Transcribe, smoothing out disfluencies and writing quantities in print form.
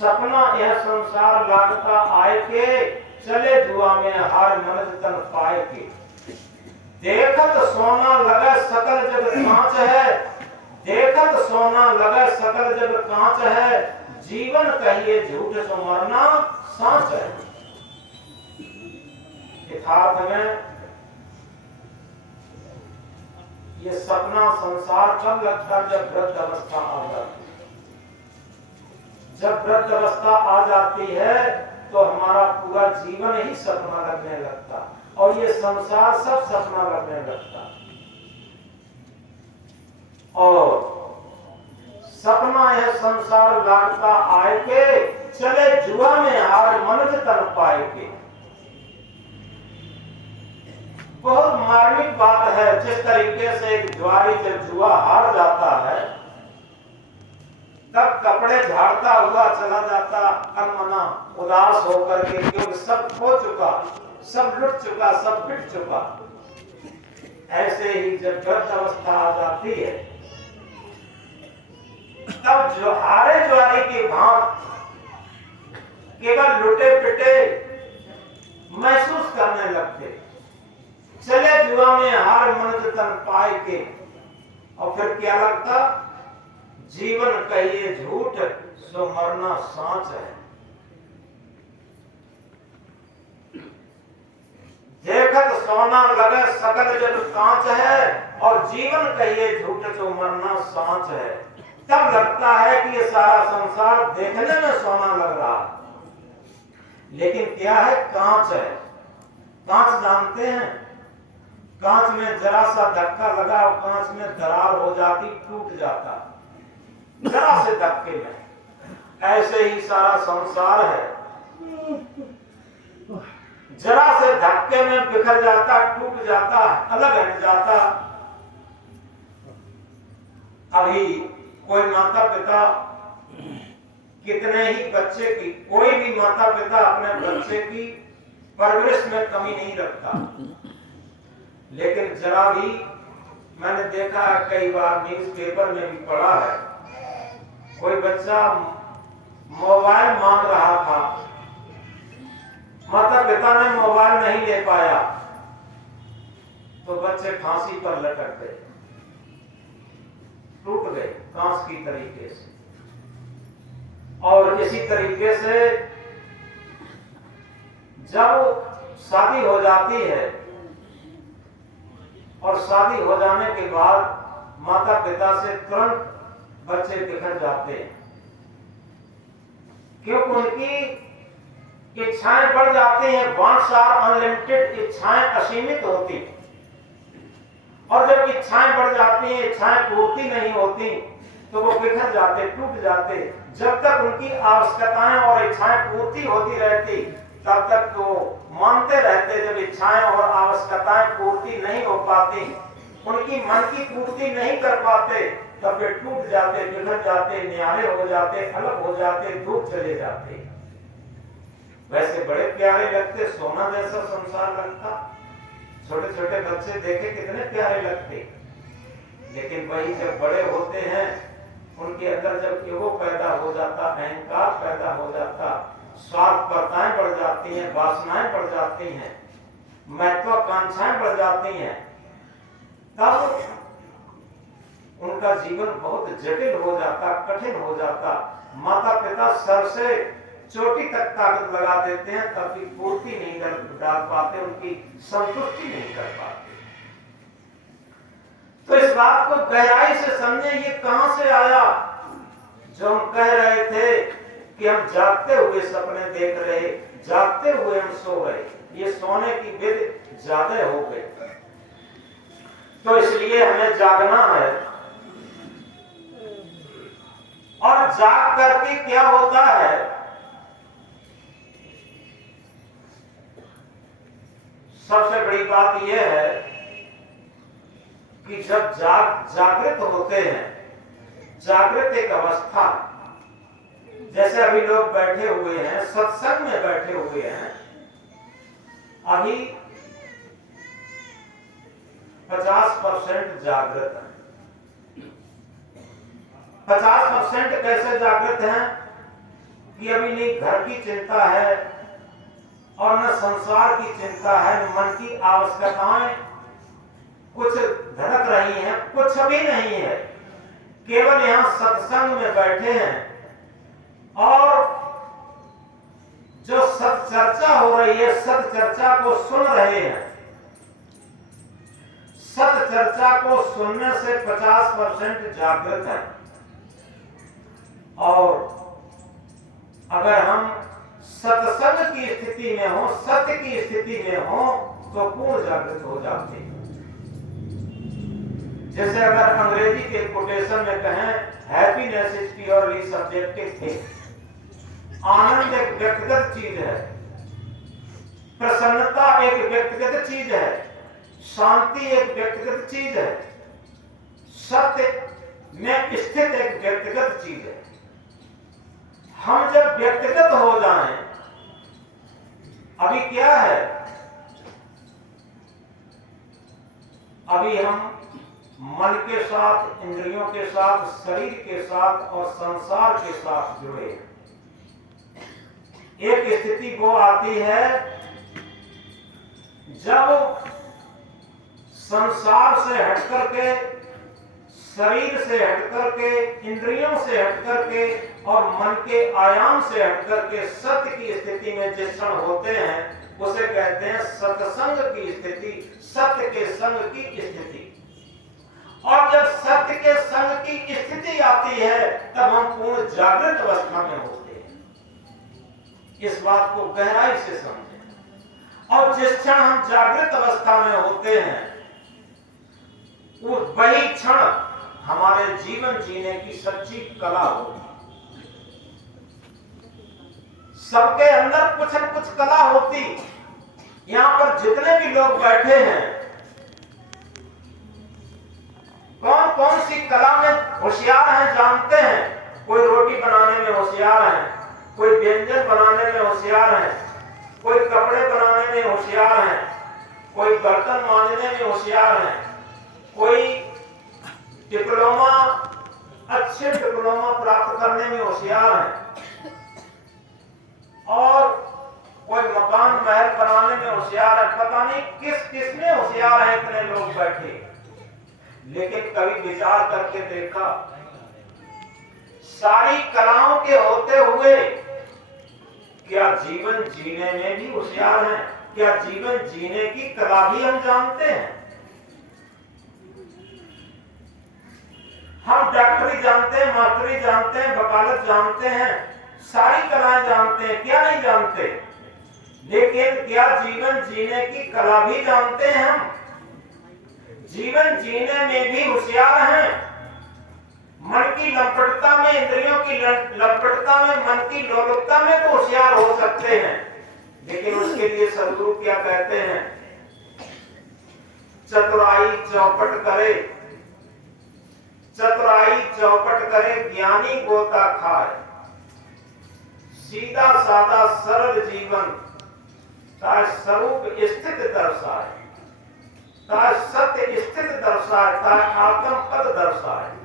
सपना यह संसार लागता आए के, चले जुआ में हार मनज तन पाए के। देखत सोना लगे सकल जग कांच है, देखत सोना लगे सकल जग कांच है, जीवन कहिए झूठ सो मरना सांच है। यथार्थ में ये सपना संसार कब लगता है? जब वृद्ध अवस्था आ जाती है। जब वृद्ध अवस्था आ जाती है तो हमारा पूरा जीवन ही सपना लगने लगता, और ये संसार सब सपना लगने लगता। और सपना यह संसार लागता आए के, चले जुआ में हार मनज तन पाए के। बहुत मार्मिक बात है। जिस तरीके से एक जुआरी जब जुआ हार जाता है तब कपड़े झाड़ता हुआ चला जाता, अनमना उदास होकर के, क्योंकि सब खो चुका, सब लुट चुका, सब पिट चुका। ऐसे ही जब वृद्ध अवस्था आ जाती है तब जो हारे जुआरी की भांत केवल लुटे पिटे महसूस करने लगते। चले जुआ में हार मनज तन पाए के, और फिर क्या लगता? जीवन कहिए झूठ सो मरना सांच है। देखत सोना लगे सकल जग कांच है, और जीवन कहिए झूठ सो मरना सांच है। तब लगता है कि ये सारा संसार देखने में सोना लग रहा है, लेकिन क्या है? कांच है। कांच जानते हैं? कांच में जरा सा धक्का लगा और कांच में दरार हो जाती, टूट जाता जरा से धक्के में। ऐसे ही सारा संसार है, जरा से धक्के में बिखर जाता, टूट जाता, अलग हट जाता। अभी कोई माता पिता कितने ही बच्चे की, कोई भी माता पिता अपने बच्चे की परवरिश में कमी नहीं रखता, लेकिन जरा भी मैंने देखा है, कई बार न्यूज पेपर में भी पढ़ा है, कोई बच्चा मोबाइल मांग रहा था, माता पिता ने मोबाइल नहीं ले पाया तो बच्चे फांसी पर लटक गए, टूट गए कांच की तरीके से। और इसी तरीके से जब शादी हो जाती है और शादी हो जाने के बाद माता पिता से तुरंत बच्चे बिखर जाते हैं, क्योंकि उनकी इच्छाएं बढ़ जाती हैं। वांट्स आर अनलिमिटेड, इच्छाएं असीमित होती, और जब इच्छाएं बढ़ जाती हैं, इच्छाएं पूर्ति नहीं होती, तो वो बिखर जाते, टूट जाते। जब तक उनकी आवश्यकताएं और इच्छाएं पूर्ति होती रहती तब तक तो मानते रहते। जब इच्छाएं और आवश्यकताएं पूर्ति नहीं हो पाती, उनकी मन की पूर्ति नहीं कर पाते, तब वे टूट जाते, बिखर जाते, न्यारे हो जाते, अलग हो जाते, दूर चले जाते। वैसे बड़े प्यारे लगते, सोना जैसा संसार लगता, छोटे छोटे बच्चे देखे कितने प्यारे लगते, लेकिन वही जब बड़े होते हैं उनके अंदर जब ईगो पैदा हो जाता, अहंकार पैदा हो जाता, स्वार्थपरताएं बढ़ जाती हैं, वासनाएं बढ़ जाती हैं, महत्वाकांक्षाएं बढ़ जाती हैं, तब उनका जीवन बहुत जटिल हो जाता, कठिन हो जाता। माता पिता सर से चोटी तक ताकत लगा देते हैं, तब भी पूर्ति नहीं डाल पाते, उनकी संतुष्टि नहीं कर पाते। तो इस बात को गहराई से समझे, ये कहां से आया जो हम कह रहे थे कि हम जागते हुए सपने देख रहे, जागते हुए हम सो रहे, ये सोने की विधि ज्यादा हो गई। तो इसलिए हमें जागना है, और जाग करके क्या होता है? सबसे बड़ी बात यह है कि जब जागृत होते हैं, जागृत एक अवस्था, जैसे अभी लोग बैठे हुए हैं, सत्संग में बैठे हुए हैं, अभी 50% जागृत है। 50% कैसे जागृत हैं? कि अभी नहीं घर की चिंता है और न संसार की चिंता है, न मन की आवश्यकताएं कुछ धड़क रही हैं, कुछ भी नहीं है। केवल यहां सत्संग में बैठे हैं और जो सत चर्चा हो रही है, सत चर्चा को सुन रहे हैं। सत चर्चा को सुनने से 50% जागृत है, और अगर हम सत्संग की स्थिति में हो, सत्य की स्थिति में हो, तो पूर्ण जागृत हो जाते हैं। जैसे अगर अंग्रेजी के कोटेशन में कहें, happiness is purely subjective thing. आनंद एक व्यक्तिगत चीज है, प्रसन्नता एक व्यक्तिगत चीज है, शांति एक व्यक्तिगत चीज है, सत्य में स्थित एक व्यक्तिगत चीज है। हम जब व्यक्तिगत हो जाएं, अभी क्या है, अभी हम मन के साथ, इंद्रियों के साथ, शरीर के साथ और संसार के साथ जुड़े हैं। एक स्थिति वो आती है जब संसार से हटकर के, शरीर से हटकर के, इंद्रियों से हटकर के और मन के आयाम से हटकर के सत्य की स्थिति में जिस क्षण होते हैं, उसे कहते हैं सत्संग की स्थिति, सत्य के संग की स्थिति। और जब सत्य के संग की स्थिति आती है, तब हम पूर्ण जागृत अवस्था में होते हैं। इस बात को गहराई से समझें। और जिस क्षण हम जागृत अवस्था में होते हैं, वही क्षण हमारे जीवन जीने की सच्ची कला होगी। सबके अंदर कुछ न कुछ कला होती। यहां पर जितने भी लोग बैठे हैं, कौन कौन सी कला में होशियार हैं जानते हैं। कोई रोटी बनाने में होशियार है, कोई व्यंजन बनाने में होशियार है, कोई कपड़े बनाने में होशियार है, कोई बर्तन मांजने में होशियार है, कोई डिप्लोमा, अच्छे डिप्लोमा प्राप्त करने में होशियार है, और कोई मकान महल बनाने में होशियार है। पता नहीं किस किस में होशियार है, इतने लोग बैठे। लेकिन कभी विचार करके देखा, सारी कलाओं के होते हुए क्या जीवन जीने में भी होशियार हैं? क्या जीवन जीने की कला भी हम जानते हैं? हम डॉक्टरी जानते हैं, मास्टरी जानते हैं, वकालत जानते हैं, सारी कलाएं जानते हैं, क्या नहीं जानते? लेकिन क्या जीवन जीने की कला भी जानते हैं हम? जीवन जीने में भी होशियार हैं। मन की लंपटता में, इंद्रियों की लंपटता में, मन की लोलुपता में तो होशियार हो सकते हैं। लेकिन उसके लिए सदगुरु क्या कहते हैं? चतुराई चौपट करे, चतुराई चौपट करे, ज्ञानी गोता खाए। सीधा साधा सरल जीवन ताय स्वरूप स्थित दर्शाए, ताय सत्य स्थित दर्शाए, ताय आत्म पद दर्शाए।